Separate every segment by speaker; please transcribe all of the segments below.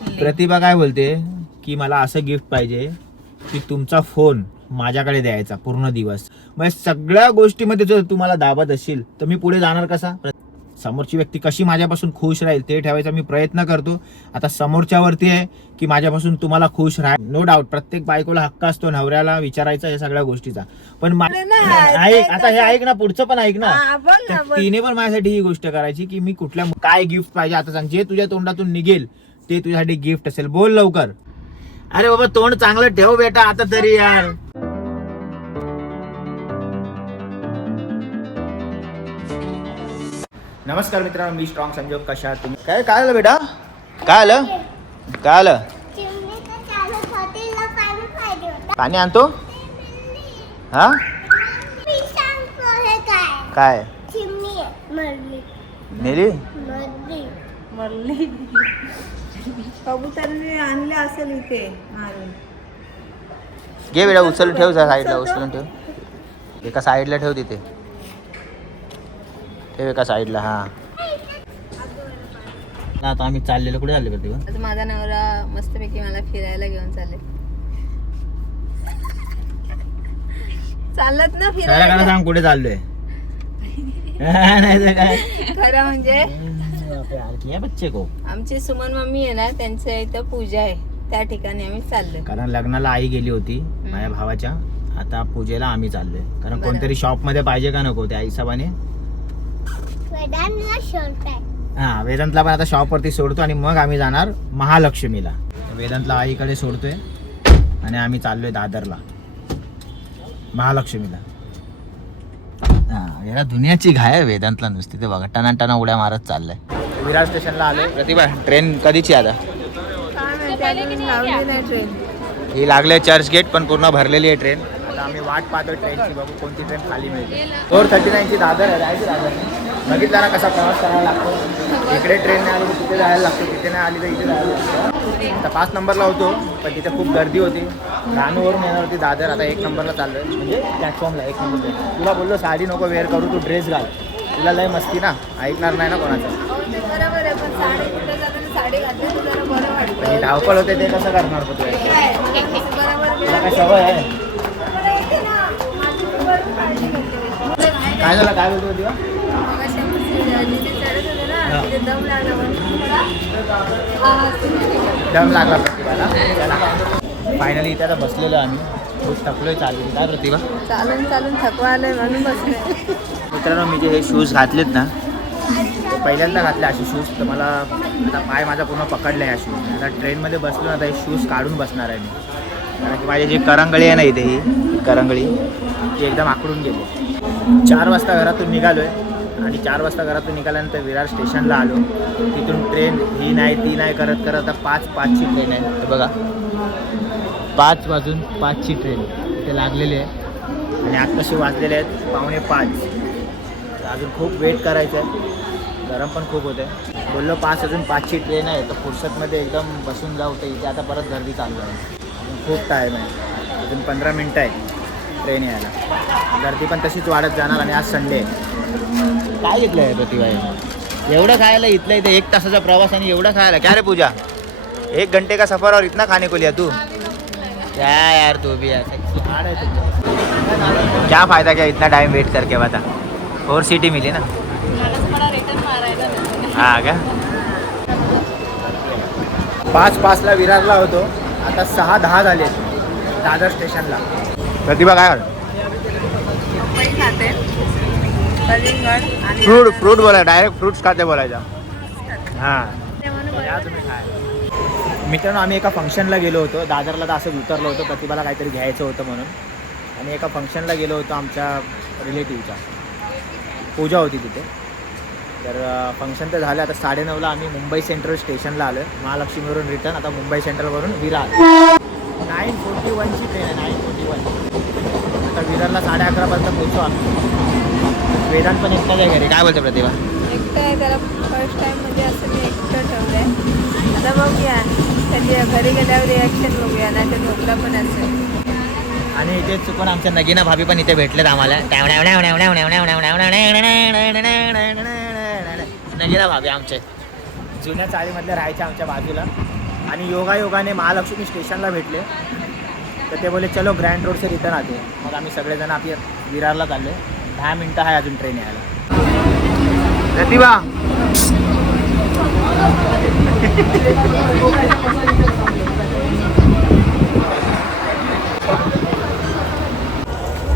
Speaker 1: प्रतिभा काय बोलते? की मला असं गिफ्ट पाहिजे की तुमचा फोन माझ्याकडे द्यायचा पूर्ण दिवस. मग सगळ्या गोष्टीमध्ये जर तुम्हाला दाबत असेल तर मी पुढे जाणार कसा? समोरची व्यक्ती कशी माझ्यापासून खुश राहील ते ठेवायचा मी प्रयत्न करतो. आता समोरच्यावरती आहे की माझ्यापासून तुम्हाला खुश राहा नो डाऊट प्रत्येक बायकोला हक्क असतो नवऱ्याला विचारायचा या सगळ्या गोष्टीचा. पण ऐक आता हे ऐक ना पुढचं पण ऐक ना.
Speaker 2: हा,
Speaker 1: तिने पण माझ्यासाठी ही गोष्ट करायची की मी कुठल्या काय गिफ्ट पाहिजे आता सांग. जे तुझ्या तोंडातून निघेल ते तुझ्यासाठी गिफ्ट असेल. बोल लवकर. अरे बाबा तोंड चांगलं ठेव बेटा आता तरी यार. नमस्कार मित्रांनो मी स्ट्रॉंग संजोग कशा आहात तुम्ही? काय काय आलं बेटा? काय आलं? काय आलं?
Speaker 3: पाणी
Speaker 1: आणतो? हा?
Speaker 3: काय? मरली. मरली.
Speaker 2: कबुतरने आणले असेल इथे मारून.
Speaker 1: घे बेटा उचलून ठेव साईडला उचलून ठेव. एका साईडला ठेव तिथे. ठेव एका साईडला हा. आता आम्ही चाललेलो. कुठे चालले
Speaker 2: आज माझा नवरा मस्तपैकी मला फिरायला घेऊन चालले. चालत ना
Speaker 1: सारा
Speaker 2: फिरायला.
Speaker 1: सांग कुठे चाललोय. नाही तर काय?
Speaker 2: खरं म्हणजे
Speaker 1: बच्चे को
Speaker 2: आमची सुमन मम्मी आहे ना त्यांच्या इथं पूजा आहे. त्या ठिकाणी आम्ही चाललोय.
Speaker 1: कारण लग्नाला आई गेली होती माझ्या भावाच्या. आता पूजेला आम्ही चाललोय. कारण. कोणतरी शॉपमध्ये पाहिजे का नको त्या हिशोबाने?
Speaker 3: वेदांना शर्ट आहे.
Speaker 1: हा वेदांतला पण आता शॉप वरती सोडतो आणि मग आम्ही जाणार महालक्ष्मीला. वेदांतला आईकडे सोडतोय आणि आम्ही चाललोय दादरला. महालक्ष्मीला. हा याला दुनियाची घाय आहे वेदांतला नुसती. ते बघा टना टना उड्या मारत चाललंय. विरार स्टेशनला आलोय. प्रतिभा ट्रेन कधीची आता? ही लागले चर्च गेट पण पूर्ण भरलेली आहे ट्रेन. आता आम्ही वाट पाहतोय ट्रेनची बघू कोणती ट्रेन खाली मिळते. फोर थर्टी नाईनची दादर आहे जायची दादर बघितला ना कसा प्रवास करायला लागतो. इकडे ट्रेन नाही आली तर तिथे जायला लागतो तिथे नाही आली तर इथे जायला लागतो. आता पाच नंबरला होतो पण तिथे खूप गर्दी होती. रानूवरून येणार होती दादर आता एक नंबरला चाललोय. म्हणजे प्लॅटफॉर्मला एक नंबर. तुला बोललो साडी नको वेअर करू तू ड्रेस घाल. तुला लय मस्ती ना? ऐकणार नाही ना कोणाचं
Speaker 2: हो ते बरोबर आहे पण साडी कुठे जाताना साडी घातली तर जरा बरं
Speaker 1: पण
Speaker 2: वाटतं
Speaker 1: धावपळ होते ते कसं करणार होतो
Speaker 2: काय? बरोबर
Speaker 1: तुला काय सवय आहे?
Speaker 2: बरं येते ना. माझी मी बरोबर काळजी करते.
Speaker 1: काय झालं? काय बोलतो तेव्हा
Speaker 2: मगाशी आपण जिथे चढत होतो ना. तिथे दम लागला म्हणून थोडा आवाज केला.
Speaker 1: दम लागला प्रतिभाला. फायनली इथे आता बसलेलो आम्ही. खूप थकलोय चालू काय प्रतिभा?
Speaker 2: चालून चालून थकवा आलंय म्हणून बसले.
Speaker 1: मित्रांनो मी जे हे शूज घातलेत ना पहिल्यांदा घातले असे शूज तर मला आता पाय माझा पूर्ण पकडला आहे या शूज आता ट्रेनमध्ये बसलो ना आता हे शूज काढून बसणार आहे मी. कारण की माझी जी करंगळी आहे ना इथे ही करंगळी ती एकदम आकडून गेली. चार वाजता घरातून निघालो आहे आणि चार वाजता घरातून निघाल्यानंतर विरार स्टेशनला आलो. तिथून ट्रेन ही नाही ती नाही करत करत आता पाच पाचची ट्रेन आहे. बघा. पाच वाजून पाचची ट्रेन इथे लागलेली आहे. आणि आत्ताशी वाजलेले आहेत पावणे पाच. तर अजून खूप वेट करायचं आहे गरम पण खूप होते. बोललो पाच अजून पाचची ट्रेन आहे. तर फुरसतमध्ये एकदम बसून जाऊ तर इथे. आता परत गर्दी चालू आहे. खूप टाईम आहे. अजून पंधरा मिनटं आहे ट्रेन यायला. गर्दी पण तशीच वाढत जाणार आणि आज संडे आहे. काय घेतलं आहे प्रतिभाई एवढं खायला इथलं इथे एक तासाचा प्रवास आणि एवढं खायला. क्या रे पूजा? एक घंटे का सफर और इतना खाने को लिया तू? क्या यार तू भी यार क्या फायदा क्या इतना टाइम वेट करके बता? फोर सीटी मिली ना? हा का? पाच पाचला विरारला होतो. आता सहा दहा झाले दादर स्टेशनला. प्रतिभा काय
Speaker 2: पपई खाते. कलिंगड आणि
Speaker 1: फ्रूट फ्रूट बोला डायरेक्ट फ्रुट्स खाते बोलायचा. हां. या तुम्ही खाय मित्रांनो आम्ही एका फंक्शनला गेलो होतो. दादरला तर असंच उतरलो होतो. प्रतिभाला काहीतरी घ्यायचं होतं म्हणून. आणि एका फंक्शनला गेलो होतो आमच्या रिलेटिव्हच्या पूजा होती तिथे. तर फंक्शन तर झालं. आता साडेनऊला आम्ही मुंबई सेंट्रल स्टेशनला आलो महालक्ष्मीवरून रिटर्न आता मुंबई सेंट्रलवरून विरार. नाईन फोर्टी वनची ट्रेन आहे नाईन फोर्टी वन आता विरारला साडे अकरापर्यंत पोचू आम्ही. वेदांत पण एकटाच आहे घरी. काय बोलतो प्रतिभा?
Speaker 2: एकटं आहे त्याला फर्स्ट टाइम म्हणजे असं मी एकटं ठेवलंय. आता बघूया. त्याची घरी गेल्यावर रिॲक्शन बघूया. नाही तर झोपला पण असेल.
Speaker 1: आणि इथे चुकून आमच्या नगीना भाभी पण इथे भेटलेत आम्हाला. नगीना भाभी आमचे. जुन्या चाळीमधल्या राहायच्या आमच्या बाजूला. आणि योगायोगाने महालक्ष्मी स्टेशनला भेटले. तर ते बोले चलो ग्रँड रोडचे रिटर्न आते. मग आम्ही सगळेजण आपल्या विरारला चालले दहा मिनटं आहे अजून ट्रेन यायला. प्रतिभा!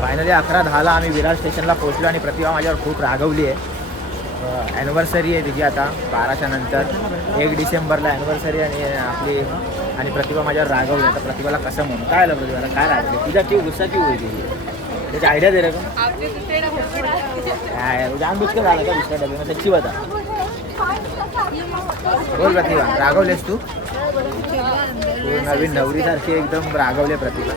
Speaker 1: फायनली अकरा दहाला आम्ही विरार स्टेशनला पोहोचलो आणि प्रतिभा माझ्यावर खूप रागवली आहे ॲनिव्हर्सरी आहे तिची आता बाराच्या नंतर. एक डिसेंबरला ॲनिव्हर्सरी आणि आपली आणि प्रतिभा माझ्यावर रागवली. आता प्रतिभाला कसं म्हणू? काय आलं प्रतिभाला? काय रागवली? तुझा की गुस्सा की होईल त्याची आयडिया दे रे का काय जानबूज का झालं का दुसऱ्या डब्यामध्ये? सच्ची बता बोल प्रतिभा रागवलेस तू? तू नवीन नवरीसारखी एकदम रागवले प्रतिभा.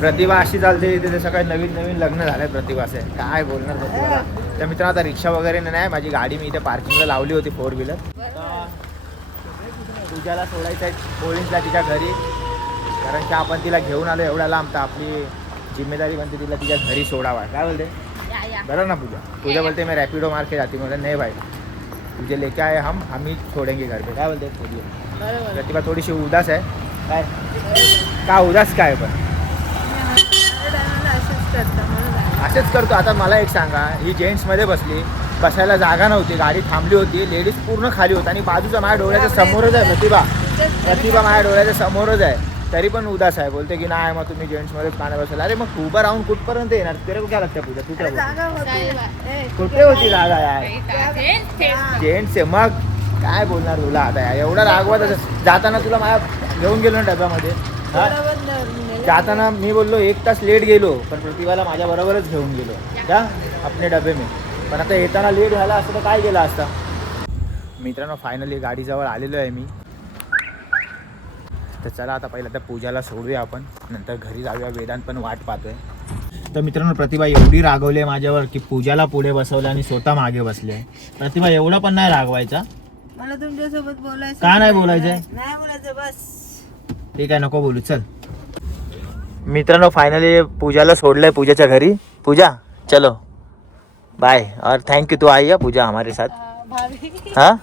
Speaker 1: प्रतिभा अशी चालते तिथे ते सकाळी नवीन नवीन लग्न झालंय प्रतिभाचे. काय बोलणार प्रतिभा त्या मित्रांनो आता रिक्षा वगैरे नाही माझी गाडी मी इथे पार्किंगला लावली होती फोर व्हीलर पूजाला सोडायचं आहे पोलिसला तिच्या घरी. कारण की आपण तिला घेऊन आलो एवढ्या लांब तर आपली जिम्मेदारी बनते तिला तिच्या घरी सोडावा. काय बोलते? बरं ना पूजा. पूजा बोलते मैं रॅपिडो मार के जाती म्हणजे नाही भाई तुझे लेके आए हम हम ही छोडेंगे घर पे. काय बोलते? पूजा. प्रतिभा थोडीशी उदास आहे. काय? का उदास? काय पण.
Speaker 2: असेच करतं.
Speaker 1: आता मला एक सांगा. ही जेंट्समध्ये बसली. बसायला जागा नव्हती. गाडी थांबली होती. लेडीज पूर्ण खाली होती. आणि बाजूचा माझ्या डोळ्याच्या समोरच आहे प्रतिभा. प्रतिभा माझ्या डोळ्याच्या समोरच आहे. तरी पण उदास आहे. बोलते की नाही मग तुम्ही जेंट्समध्येच काना बसायला अरे मग उभं राहून कुठपर्यंत येणार? तेरे को क्या लागतं पूजा? तू काय बोलते?
Speaker 2: जागा होती. ए,
Speaker 1: कुठे होती जागा यार? जेंट्स आहे मग काय बोलणार तुला आता एवढा रागवत जाताना तुला माझ्या घेऊन गेलो ना डब्यामध्ये? हा? जाताना मी बोललो एक तास लेट गेलो पण प्रतिभाला माझ्या बरोबरच घेऊन गेलो. जा आपले डबे मी. पण आता येताना लेट झाला असतं तर काय केलं असता? मित्रांनो फायनली गाडीजवळ आलेलो आहे मी. तर चला आता पहिलं त्या पूजाला सोडूया आपण. नंतर घरी जाऊया वेदांत पण वाट पाहतोय. तर मित्रांनो प्रतिभा एवढी रागवली आहे माझ्यावर की पूजाला पुढे बसवलं आणि स्वतः मागे बसले प्रतिभा एवढा पण नाही रागवायचा?
Speaker 2: मला तुमच्यासोबत बोलायचं
Speaker 1: का नाही बोलायचंय?
Speaker 2: नाही बोलायचं बस.
Speaker 1: ठीक आहे नको बोलू. चल. मित्रांनो फायनली पूजाला सोडलंय पूजाच्या घरी. पूजा चलो. बाय और थैंक यू तू आई है पूजा हमारे साथ.
Speaker 4: भाभी.
Speaker 1: हाँ?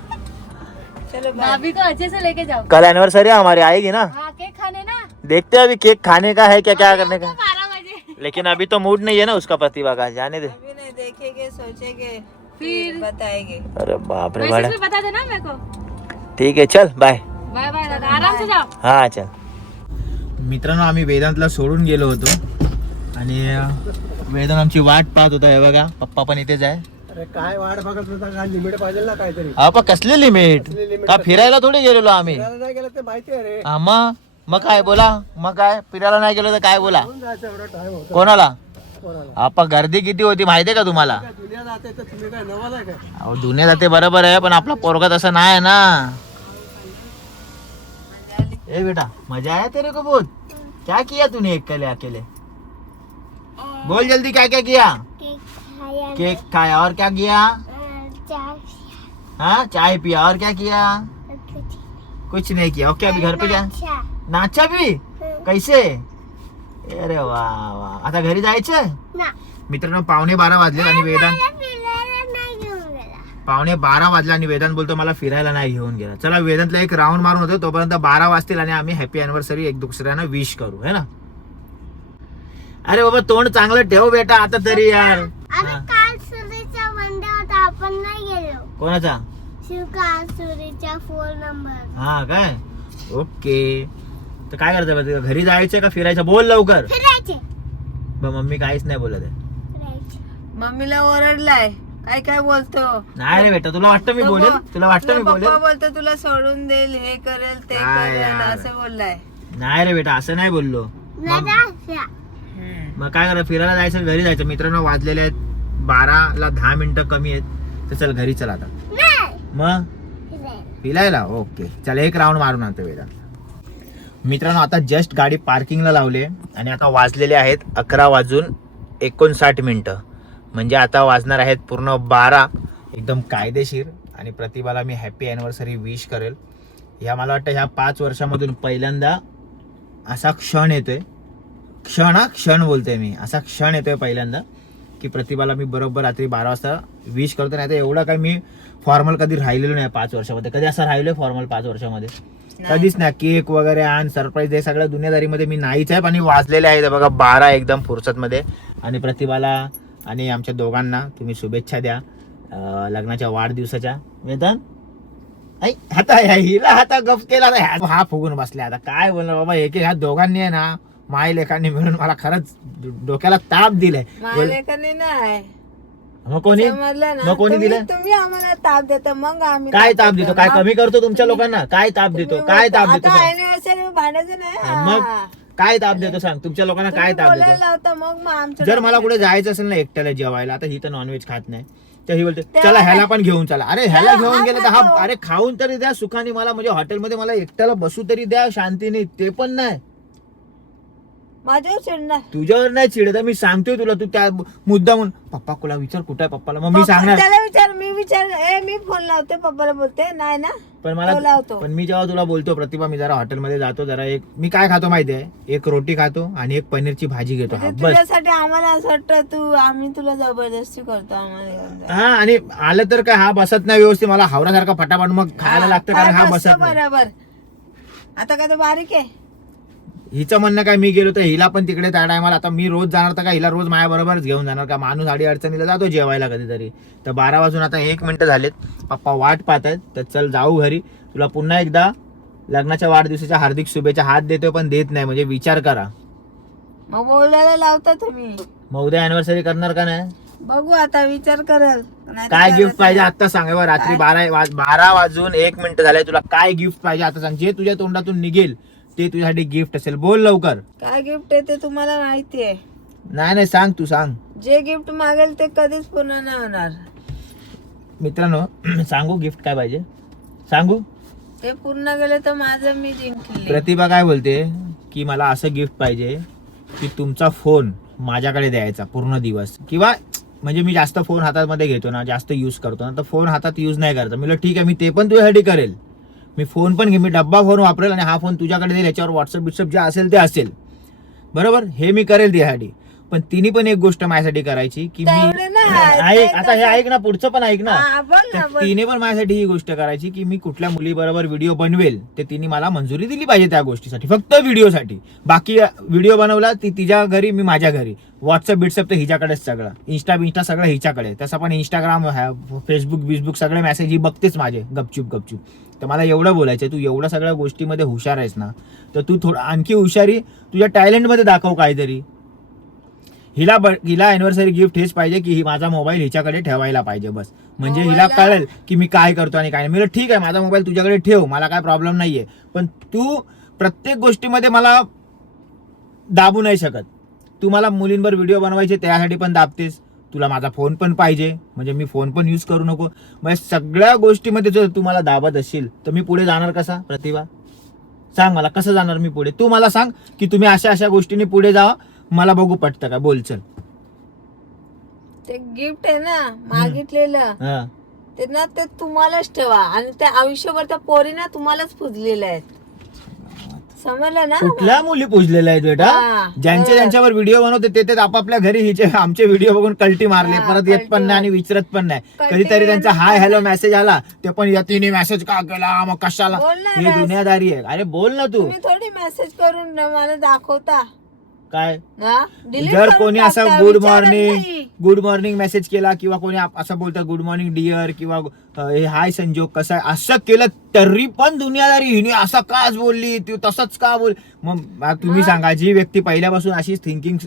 Speaker 2: चलो
Speaker 4: भाभी को अच्छे से लेके जाओ.
Speaker 1: कल एनिवर्सरी है हमारी आएगी ना?
Speaker 4: हाँ केक खाने ना?
Speaker 1: देखते हैं अभी केक खाने का है क्या क्या करने का? लेकिन अभी तो मूड नहीं है ना उसका प्रतिभा का जाने दे.
Speaker 2: अभी नहीं देखेंगे सोचेंगे
Speaker 4: फिर?
Speaker 2: बताएँगे.
Speaker 1: अरे बाप रे बड़ा.
Speaker 4: बता देना मेरे को.
Speaker 1: ठीक है चल बाय
Speaker 4: बाय बाय दादा. आराम से जाओ.
Speaker 1: हा चल. मित्रांनो आम्ही वेदांतला सोडून गेलो होतो. आणि वेदांत आमची वाट पाहत होता हे बघा पप्पा पण इथेच आहे.
Speaker 5: अरे काय वाट बघत होता लिमिट पाहिजे ना काहीतरी.
Speaker 1: हा पण कसले लिमिट का फिरायला थोडी गेलेलो आम्ही?
Speaker 5: फिरायला नाही गेलं ते माहिती आहे रे.
Speaker 1: हा मग? मग काय बोला. मग काय? फिरायला नाही गेलो तर काय बोला?
Speaker 5: कोण जायचं एवढा टाइम होता?
Speaker 1: कोणाला?
Speaker 5: कोणाला?
Speaker 1: आपा गर्दी किती होती माहितीये का तुम्हाला?
Speaker 5: काय दुनिया जाते तर तुम्ही काय नवाला आहे काय?
Speaker 1: अहो दुनिया जाते बरोबर आहे पण आपला पोरगा तसं नाही आहे ना. ए बेटा मजा आया तेरे को बहुत? क्या किया तूने एक कले अकेले? बोल जल्दी क्या क्या किया?
Speaker 3: केक खाया
Speaker 1: केक खाया और क्या किया?
Speaker 3: चाय
Speaker 1: हाँ चाय पिया और क्या किया?
Speaker 3: कुछ
Speaker 1: नहीं। किया ओके अभी घर पे क्या
Speaker 3: अच्छा
Speaker 1: नाचा भी? कैसे? अरे वा वा आता घरी जायचं मित्रांनो पावणे बारा वाजले आणि वेदांत
Speaker 3: मला फिरायला नाही घेऊन गेला
Speaker 1: पावणे बारा वाजले आणि वेदांत बोलतो मला फिरायला नाही घेऊन गेला. चला वेदांतला एक राऊंड मारून होतो. तोपर्यंत बारा वाजतील आणि आम्ही हॅपी अॅनिव्हर्सरी एक दुसऱ्यांना विश करू है ना? अरे बाबा तोंड चांगलं ठेव बेटा आता तरी यार.
Speaker 3: अरे. काल सुरीचा बंडे होता आपण नाही गेलो.
Speaker 1: कोणाचा?
Speaker 3: फोन नंबर
Speaker 1: हा काय? ओके. तर काय करायचं? घरी जायचं का फिरायचं? बोल लवकर.
Speaker 3: फिरायचे.
Speaker 1: बा, मम्मी काहीच नाही बोलत आहे.
Speaker 3: फिरायचे.
Speaker 2: मम्मीला ओरडलाय. काय काय बोलतो?
Speaker 1: नाही रे बेटा तुला वाटतं मी बोलेल? तुला वाटतं मी बोलेल?
Speaker 2: बोलतो तुला सोडून देईल हे करेल ते
Speaker 1: काय
Speaker 2: करेल
Speaker 1: यार.
Speaker 2: असं बोललाय.
Speaker 1: नाही रे बेटा असं नाही बोललो. मग काय करा फिरायला जायचं घरी जायचं. मित्रांनो वाजलेले आहेत. बाराला दहा मिनिटं कमी आहेत. तर चल घरी चल आता.
Speaker 3: नाही.
Speaker 1: मग?
Speaker 3: फिरायला.
Speaker 1: ओके. चल एक राऊंड मारून आणतो वेदा मित्रांनो आता जस्ट गाडी पार्किंगला लावली आणि आता वाजलेले आहेत अकरा वाजून एकोणसाठ मिनटं. म्हणजे आता वाजणार आहेत पूर्ण बारा. एकदम कायदेशीर आणि प्रतिभाला मी हॅपी ॲनिव्हर्सरी विश करेल. ह्या मला वाटतं ह्या पाच वर्षामधून पहिल्यांदा असा क्षण येतोय. क्षण हा क्षण बोलतोय मी. असा क्षण येतोय पहिल्यांदा की प्रतिभाला मी बरोबर रात्री बारा वाजता विश करतो नाही तर एवढं काय मी फॉर्मल कधी राहिलेलो नाही पाच वर्षामध्ये. कधी असं राहिलोय फॉर्मल पाच वर्षामध्ये. कधीच नाही. केक वगैरे आण सरप्राईज हे सगळ्या दुनियादारीमध्ये मी नाहीच आहे आणि वाजलेले आहेत बघा बारा एकदम फुरसतमध्ये. आणि प्रतिभाला आणि आमच्या दोघांना तुम्ही शुभेच्छा द्या लग्नाच्या वाढदिवसाच्या. वेदन आता हिला आता गप केला ह्या- हा फुगून बसला आता. काय बोलणार बाबा एक ह्या दोघांनी आहे ना माय लेखांनी मिळून मला खरंच डोक्याला ताप दिलाय.
Speaker 2: मालेकनी नाही.
Speaker 1: मग कोणी?
Speaker 2: ना?
Speaker 1: मग कोणी दिलं?
Speaker 2: तुम्ही आम्हाला ताप देता मग आम्ही
Speaker 1: काय ताप
Speaker 2: देतो.
Speaker 1: काय कमी करतो तुमच्या लोकांना? काय ताप देतो? काय ताप देतो?
Speaker 2: भांडायचं नाही.
Speaker 1: मग. काय ताप देतो सांग? तुमच्या लोकांना काय ताप देतो?
Speaker 2: लावता मग मग आमचं
Speaker 1: जर मला कुठे जायचं असेल ना एकट्याला जेवायला आता ही तर नॉनव्हेज खात नाही. तर ही बोलते चला ह्याला पण घेऊन चला. अरे ह्याला घेऊन गेलं तर हा. अरे खाऊन तरी द्या सुखाने मला म्हणजे हॉटेलमध्ये मला एकट्याला बसू तरी द्या शांतीने ते पण नाही.
Speaker 2: माझ्यावर चिडणार.
Speaker 1: तुझ्यावर नाही चिडत मी सांगतोय तुला तू त्या मुद्दा म्हणून. पप्पा कुला विचार कुठे पप्पाला? मग मी सांगणार.
Speaker 2: त्याला विचार मी विचार ए मी फोन लावते पप्पाला बोलते. नाही ना?
Speaker 1: पण
Speaker 2: तो
Speaker 1: मला
Speaker 2: लावतो.
Speaker 1: पण मी जेव्हा तुला बोलतो प्रतिभा मी जरा हॉटेलमध्ये जातो जरा एक मी काय खातो माहिती आहे एक रोटी खातो आणि एक पनीरची भाजी घेतो. हा
Speaker 2: म्हणजे
Speaker 1: बस.
Speaker 2: तुझ्यासाठी आम्हाला असं वाटतं तू आम्ही तुला जबरदस्ती करतो आम्हाला.
Speaker 1: हा आणि आलं तर काय हा बसत नाही व्यवस्थित मला हावरासारखा फटाफट मग खायला लागतं कारण हा बसत
Speaker 2: बसतो
Speaker 1: नाही.
Speaker 2: बरोबर. आता काय तो बारीक आहे?
Speaker 1: हिचं म्हणणं काय मी गेलो तर हिला पण तिकडे त्या टायमाला आता मी रोज जाणार तर का हिला रोज माझ्या बरोबरच घेऊन जाणार का? माणूस अडी अडचणीला जातो जेवायला कधीतरी. तर बारा वाजून आता एक मिनिटं झालेत. पप्पा वाट पाहत आहेत तर चल जाऊ घरी. तुला पुन्हा एकदा लग्नाच्या वाढदिवसाच्या हार्दिक शुभेच्छा हात देतोय पण देत नाही म्हणजे विचार करा.
Speaker 2: मग बोलायला लावता तुम्ही.
Speaker 1: मग उद्या अॅनिव्हर्सरी करणार का नाही?
Speaker 2: बघू आता विचार करल.
Speaker 1: काय गिफ्ट पाहिजे
Speaker 2: नाही.
Speaker 1: आता सांग हे बघ, रात्री बारा वाज- बारा वाजून एक मिनिट झालंय तुला काय गिफ्ट पाहिजे आता सांग जे तुझ्या तोंडातून निघेल ते तुझ्यासाठी गिफ्ट असेल. बोल लवकर.
Speaker 2: काय गिफ्ट आहे ते तुम्हाला माहिती आहे.
Speaker 1: नाही नाही सांग तू सांग.
Speaker 2: जे गिफ्ट मागेल ते कधीच पूर्ण नाही होणार.
Speaker 1: मित्रांनो सांगू गिफ्ट काय पाहिजे? सांगू?
Speaker 2: ते पूर्ण गेले तर माझं मी जिंकले.
Speaker 1: प्रतिभा काय बोलते? की मला असं गिफ्ट पाहिजे की तुमचा फोन माझ्याकडे द्यायचा पूर्ण दिवस. किंवा म्हणजे मी जास्त फोन हातामध्ये घेतो ना जास्त यूज करतो ना तर फोन हातात यूज नाही करत. मी ठीक आहे मी ते पण तुझ्यासाठी करेल. मी फोन पण घे मी डब्बा फोन वापरेल आणि हा फोन तुझ्याकडे देईल याच्यावर व्हॉट्सअप बिट्सअप जे असेल ते असेल. बरोबर? हे मी करेल त्यासाठी. पण तिने पण एक गोष्ट माझ्यासाठी करायची की मी ऐक आता हे ऐक ना पुढचं पण ऐक ना. तर तिने पण माझ्यासाठी ही गोष्ट करायची की मी कुठल्या मुलीबरोबर व्हिडिओ बनवेल ते तिने मला मंजुरी दिली पाहिजे त्या गोष्टीसाठी. फक्त व्हिडिओसाठी बाकी व्हिडिओ बनवला ती तिच्या घरी मी माझ्या घरी. व्हॉट्सअप बिट्सअप तर हिच्याकडेच सगळं. इंस्टा बिन्स्टा सगळं हिच्याकडे. तसं पण इंस्टाग्राम फेसबुक बिसबुक सगळे मेसेज ही बघतेच माझे गपचूप गपचूप. तर मला एवढं बोलायचं तू एवढ्या सगळ्या गोष्टीमध्ये हुशार आहेस ना तर तू थोडं आणखी हुशारी तुझ्या टॅलेंटमध्ये दाखव काहीतरी. हिला ब- हिला अॅनिव्हर्सरी गिफ्ट हेच पाहिजे की ही माझा मोबाईल हिच्याकडे ठेवायला पाहिजे बस. म्हणजे हिला
Speaker 2: मोबाईलला-
Speaker 1: कळेल की मी काय करतो आणि काय नाही. मी ठीक आहे माझा मोबाईल तुझ्याकडे ठेव मला काय प्रॉब्लेम नाहीये. पण तू प्रत्येक गोष्टीमध्ये मला दाबू नाही शकत. तू मला मुलींवर व्हिडिओ बनवायचे त्यासाठी पण दाबतेस. तुला माझा फोन पण पाहिजे. म्हणजे मी फोन पण यूज करू नको. म्हणजे सगळ्या गोष्टीमध्ये जर तू मला दाबत असशील तर मी पुढे जाणार कसा? प्रतिभा? सांग मला कसं जाणार मी पुढे? तू मला सांग की तुम्ही अशा अशा गोष्टींनी पुढे जावा मला बघू पटतं का? बोल चल.
Speaker 2: ते गिफ्ट आहे ना मागितलेलं.
Speaker 1: हा.
Speaker 2: ते ना ते तुम्हालाच ठेवा. आणि त्या आयुष्यभर त्या पोरी ना तुम्हालाच पुजलेल्या आहेत समजलं ना?
Speaker 1: कुठल्या मुली पुजलेल्या आहेत बेटा. ज्यांचे त्यांच्यावर व्हिडिओ बनवते ते ते आपापल्या घरी हिचे आमचे व्हिडिओ बघून कल्टी मारले परत येत पण नाही आणि विचारत पण नाही. कधीतरी त्यांचा हाय हॅलो मेसेज आला ते पण यतीने मेसेज का केला मग कशाला. ही दुनियादारी आहे. अरे बोल ना तू.
Speaker 2: थोडी मेसेज करून मला दाखवता.
Speaker 1: काय?
Speaker 2: हा? Delete
Speaker 1: जर
Speaker 2: करून
Speaker 1: कोणी असं
Speaker 2: टाकता,
Speaker 1: गुड
Speaker 2: विचारत
Speaker 1: मॉर्निंग. गुड मॉर्निंग मेसेज केला किंवा कोणी आप- असं बोलतं गुड मॉर्निंग डिअर किंवा अं, हे हाय संजोग कसं आहे? असं केलं तरी पण दुनियादारी हिने असं काच बोलली? तू तसंच का बोल? मग मग तुम्ही सांगा जी व्यक्ती पहिल्यापासून अशी थिंकिंग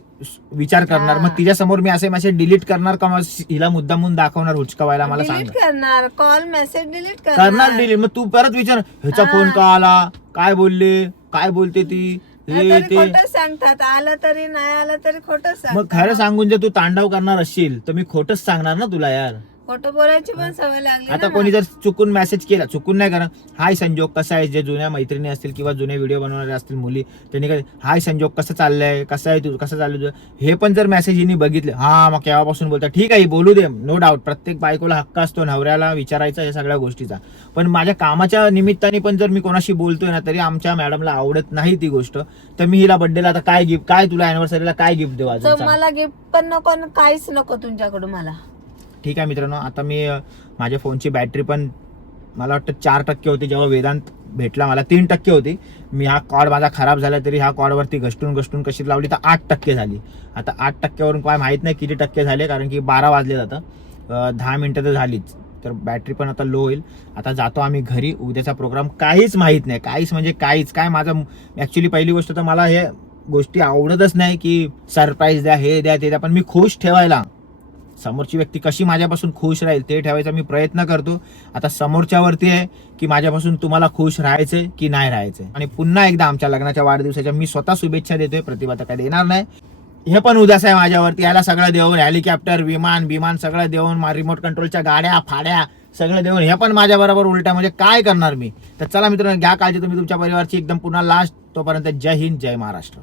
Speaker 1: विचार करणार मग तिच्या समोर मी असे मेसेज डिलीट करणार का? मग हिला मुद्दामून दाखवणार हुचकवायला मला सांग.
Speaker 2: डिलीट करणार कॉल मेसेज डिलीट
Speaker 1: करणार
Speaker 2: करणार.
Speaker 1: डिलीट मग तू परत विचार ह्याचा फोन का आला? काय बोलले? काय बोलते ती? हे ते
Speaker 2: सांगतात. आलं तरी नाही आलं तरी खोटं सांग
Speaker 1: मग खरं सांगून जर तू तांडव करणार असशील तर मी खोटच सांगणार ना तुला यार.
Speaker 2: खोटं बोलायची पण सवय लागली
Speaker 1: आता
Speaker 2: ना
Speaker 1: कोणी जर चुकून मेसेज केला चुकून नाही करा हाय संजोग कसा आहे जे जुन्या मैत्रिणी असतील किंवा जुने व्हिडिओ बनवणारे असतील मुली त्यांनी काय हाय संजोग कसं चाललंय? कसं आहे तू? कसं चाललं तुझं? हे पण जर मेसेज हिने बघितले हा मग केव्हापासून बोलता? ठीक आहे बोलू दे नो डाऊट प्रत्येक बायकोला हक्क असतो नवऱ्याला विचारायचा या सगळ्या गोष्टीचा. पण माझ्या कामाच्या निमित्ताने पण जर मी कोणाशी बोलतोय ना तरी आमच्या मॅडमला आवडत नाही ती गोष्ट. तर मी हिला बर्थडेला आता काय गिफ्ट काय तुला अॅनिव्हर्सरीला काय गिफ्ट देऊ अजून?
Speaker 2: तर
Speaker 1: सांग?
Speaker 2: मला गिफ्ट पण नको आणि काहीच नको तुमच्याकडून मला.
Speaker 1: ठीक आहे मित्रांनो आता मी माझ्या फोनची बॅटरी पण मला वाटतं चार टक्के होती जेव्हा वेदांत भेटला मला तीन टक्के होती. मी हा कॉड माझा खराब झाला तरी ह्या कॉडवरती घसटून घसटून कशी लावली तर आठ टक्के झाली. आता आठ टक्क्यावरून काय माहीत नाही किती टक्के झाले कारण की बारा वाजले जातं दहा मिनटं तर झालीच. तर बॅटरी पण आता लो होईल. आता जातो आम्ही घरी उद्याचा प्रोग्राम काहीच माहीत नाही. काहीच म्हणजे काहीच. काय माझं ॲक्च्युली पहिली गोष्ट तर मला हे गोष्टी आवडतच नाही की सरप्राईज द्या हे द्या ते द्या पण मी खुश ठेवायला. समोरची व्यक्ती कशी माझ्यापासून खुश राहील ते ठेवायचा मी प्रयत्न करतो. आता समोरच्यावरती आहे की माझ्यापासून तुम्हाला खुश राहायचंय की नाही राहायचंय? आणि पुन्हा एकदा आमच्या लग्नाच्या वाढदिवसाच्या मी स्वतः शुभेच्छा देतोय प्रतिभा तर काय देणार नाही. हे पण उदास आहे माझ्यावरती याला सगळं देऊन हेलिकॉप्टर विमान विमान सगळं देऊन रिमोट कंट्रोलच्या गाड्या फाड्या सगळं देऊन हे पण माझ्या बरोबर उलटा म्हणजे काय करणार मी? तर चला मित्रांनो घ्या काळजी तुम्ही तुमच्या परिवारची. एकदम पुन्हा लास्ट तोपर्यंत जय हिंद जय महाराष्ट्र.